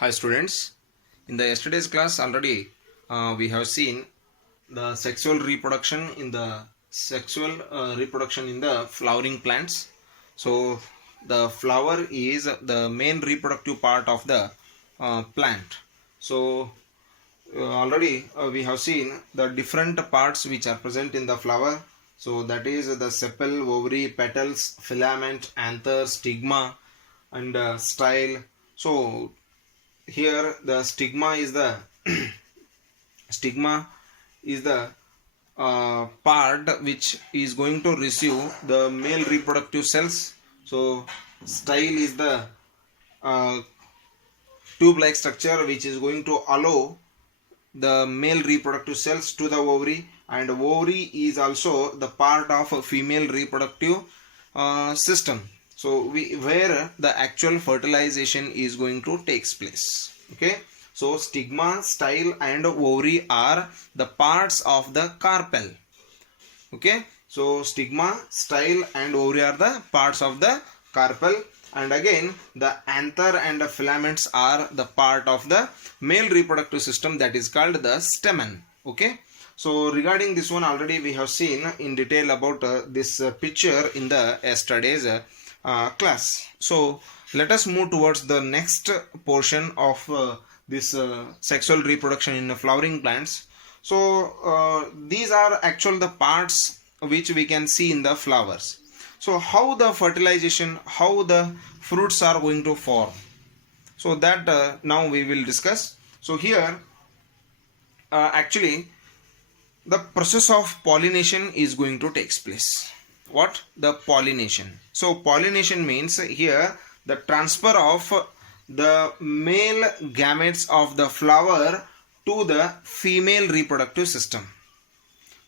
Hi students, in the yesterday's class already we have seen the sexual reproduction in the flowering plants. So the flower is the main reproductive part of the plant. So already we have seen the different parts which are present in the flower. So that is the sepal, ovary, petals, filament, anther, stigma and style. So here the stigma is the stigma is the part which is going to receive the male reproductive cells. So style is the uh, tube like structure which is going to allow the male reproductive cells to the ovary, and ovary is also the part of a female reproductive system. So where the actual fertilization is going to takes place. Okay, so stigma, style and ovary are the parts of the carpel. Okay, so stigma, style and ovary are the parts of the carpel, and again the anther and the filaments are the part of the male reproductive system, that is called the stamen. Okay, so regarding this one already we have seen in detail about this picture in the yesterday's class. So let us move towards the next portion of this sexual reproduction in the flowering plants. So these are actual the parts which we can see in the flowers. So how the fertilization, how the fruits are going to form, so that now we will discuss. So here actually the process of pollination is going to take place. What? The pollination. So pollination means here the transfer of the male gametes of the flower to the female reproductive system.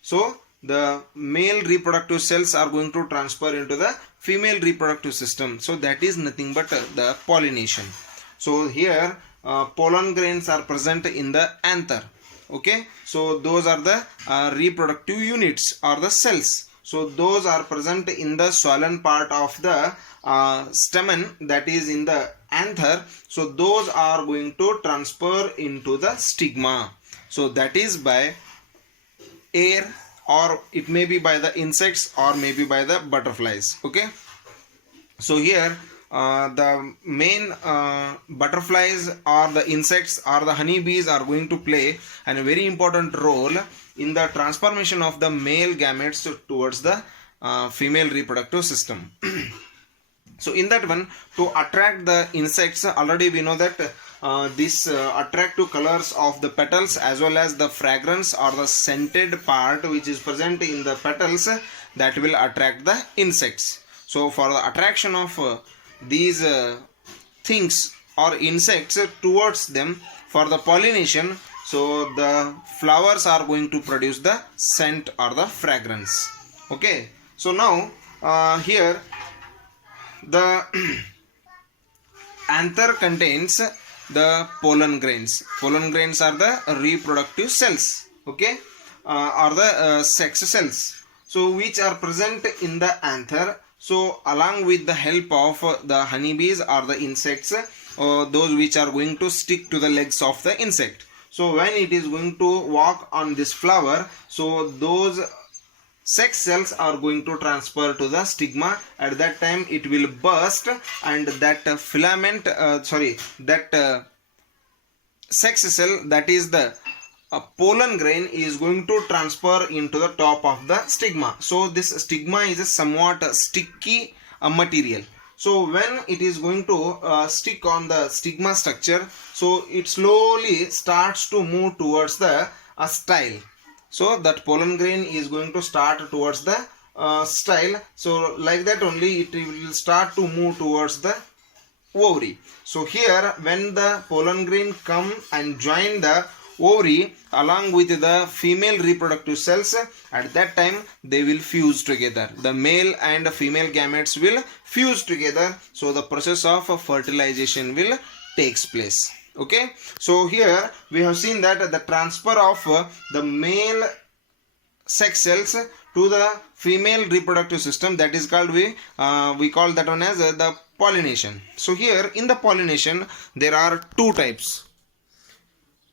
So the male reproductive cells are going to transfer into the female reproductive system. So that is nothing but the pollination. So here pollen grains are present in the anther. Okay, so those are the reproductive units or the cells. So those are present in the swollen part of the stamen, that is in the anther. So those are going to transfer into the stigma. So that is by air, or it may be by the insects, or maybe by the butterflies. Okay, so here the main butterflies or the insects or the honeybees are going to play a very important role in the transformation of the male gametes towards the female reproductive system. So in that one, to attract the insects, already we know that this attractive colors of the petals as well as the fragrance or the scented part which is present in the petals, that will attract the insects. So for the attraction of these things or insects towards them for the pollination, so the flowers are going to produce the scent or the fragrance. Okay, so now here the anther contains the pollen grains. Pollen grains are the reproductive cells. Okay, or the sex cells, so which are present in the anther. So along with the help of the honeybees or the insects, those which are going to stick to the legs of the insect. So when it is going to walk on this flower, so those sex cells are going to transfer to the stigma. At that time it will burst, and that filament sex cell, that is the pollen grain, is going to transfer into the top of the stigma. So this stigma is a somewhat sticky material. So when it is going to stick on the stigma structure, so it slowly starts to move towards the style. So that pollen grain is going to start towards the style. So like that only it will start to move towards the ovary. So here when the pollen grain come and join the ovary along with the female reproductive cells, at that time they will fuse together. The male and female gametes will fuse together. So the process of fertilization will takes place. Okay, so here we have seen that the transfer of the male sex cells to the female reproductive system, that is called we call that one as the pollination. So here in the pollination there are two types.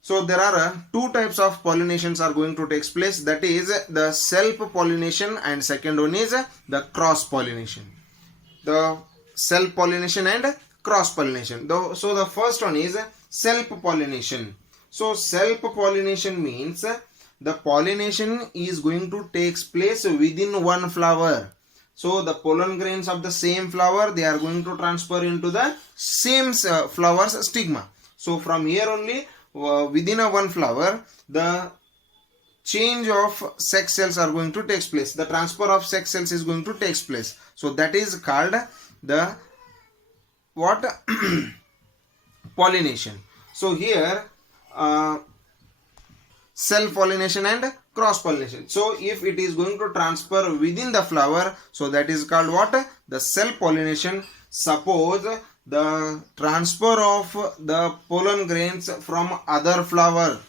So there are two types of pollinations are going to take place, that is the self pollination and second one is the cross pollination. The self pollination and cross pollination. So the first one is self pollination. So self pollination means the pollination is going to take place within one flower. So the pollen grains of the same flower, they are going to transfer into the same flower's stigma. So from here only within a one flower, the change of sex cells are going to take place. The transfer of sex cells is going to take place. So that is called the what? Pollination. So here self pollination and cross pollination. So if it is going to transfer within the flower, so that is called what? The self pollination. Suppose the transfer of the pollen grains from other flower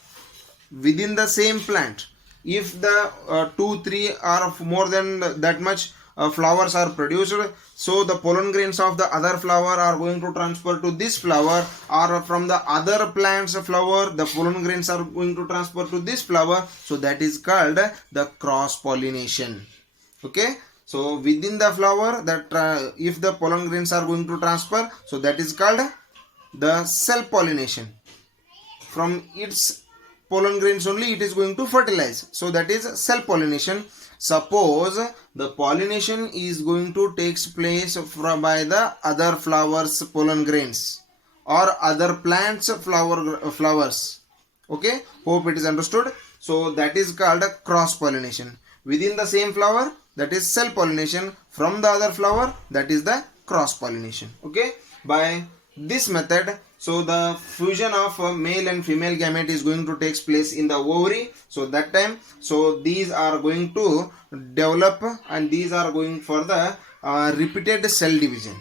within the same plant, if the 2, 3 or more than that much flowers are produced, so the pollen grains of the other flower are going to transfer to this flower, or from the other plant's flower the pollen grains are going to transfer to this flower. So that is called the cross pollination. Okay, so within the flower, that if the pollen grains are going to transfer, so that is called the self pollination. From its pollen grains only it is going to fertilize, so that is self pollination. Suppose the pollination is going to take place by the other flowers pollen grains or other plants flowers. Okay, hope it is understood. So that is called cross pollination. Within the same flower, that is self pollination. From the other flower, that is the cross pollination. Okay, by this method, so the fusion of male and female gamete is going to take place in the ovary. So that time, so these are going to develop and these are going for the repeated cell division.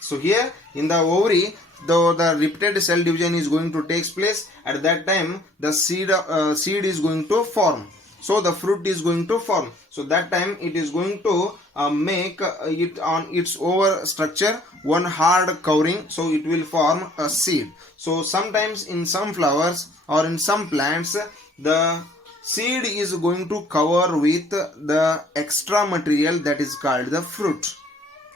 So here in the ovary, though the repeated cell division is going to take place, at that time the seed is going to form. So the fruit is going to form. So that time it is going to make it on its over structure one hard covering. So it will form a seed. So sometimes in some flowers or in some plants, the seed is going to cover with the extra material that is called the fruit.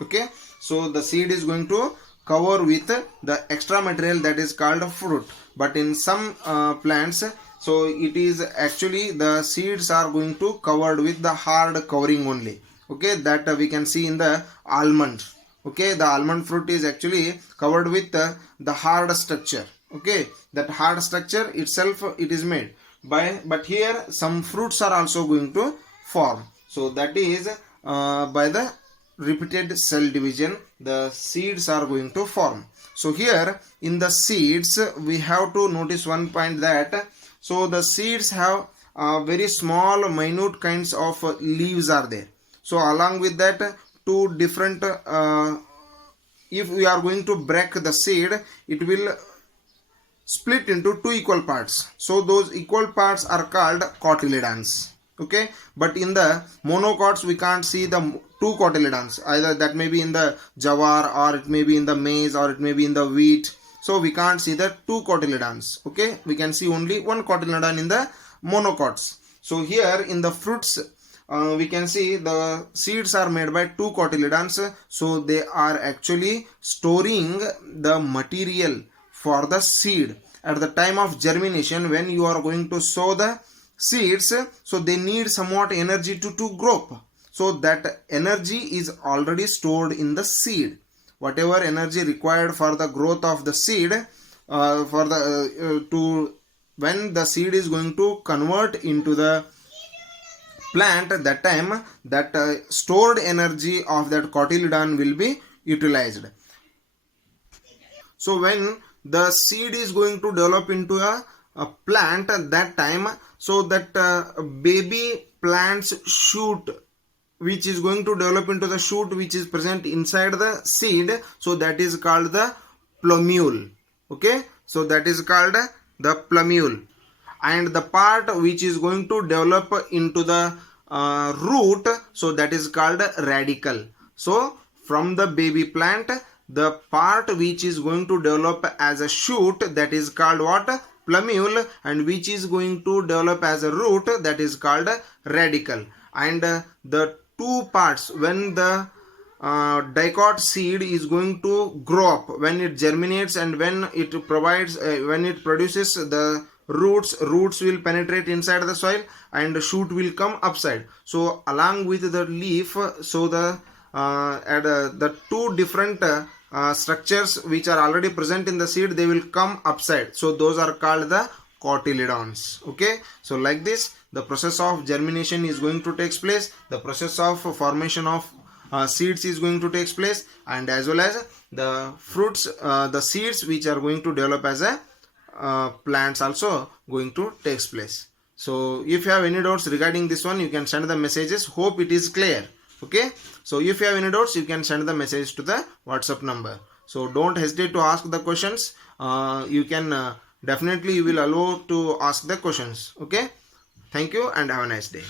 Okay, so the seed is going to cover with the extra material that is called fruit. But in some plants, so it is actually the seeds are going to covered with the hard covering only. Okay, that we can see in the almond. Okay, the almond fruit is actually covered with the hard structure. Okay, that hard structure itself it is made by, but here some fruits are also going to form. So that is by the repeated cell division the seeds are going to form. So here in the seeds we have to notice one point, that so the seeds have very small minute kinds of leaves are there. So along with that, two different if we are going to break the seed, it will split into two equal parts. So those equal parts are called cotyledons. Okay, but in the monocots we can't see the two cotyledons. Either that may be in the jawar, or it may be in the maize, or it may be in the wheat. So we can't see the two cotyledons. Okay, we can see only one cotyledon in the monocots. So here in the fruits we can see the seeds are made by two cotyledons. So they are actually storing the material for the seed at the time of germination. When you are going to sow the seeds, so they need somewhat energy to grow. So that energy is already stored in the seed. Whatever energy required for the growth of the seed, for the to when the seed is going to convert into the plant, at that time that stored energy of that cotyledon will be utilized. So when the seed is going to develop into a plant, at that time, so that baby plant's shoot which is going to develop into the shoot which is present inside the seed, so that is called the plumule. Okay, so that is called the plumule. And the part which is going to develop into the root, so that is called radicle. So from the baby plant, the part which is going to develop as a shoot, that is called what? Plumule, and which is going to develop as a root, that is called radicle. And the two parts, when the dicot seed is going to grow up, when it germinates and when it provides when it produces the roots will penetrate inside the soil and the shoot will come upside. So along with the leaf, so the the two different structures which are already present in the seed, they will come upside. So those are called the cotyledons. Okay, so like this the process of germination is going to take place, the process of formation of seeds is going to take place, and as well as the fruits, the seeds which are going to develop as a plants also going to take place. So if you have any doubts regarding this one, you can send the messages. Hope it is clear. Okay, so if you have any doubts, you can send the message to the WhatsApp number. So don't hesitate to ask the questions. You can definitely, you will allow to ask the questions. Okay, thank you and have a nice day.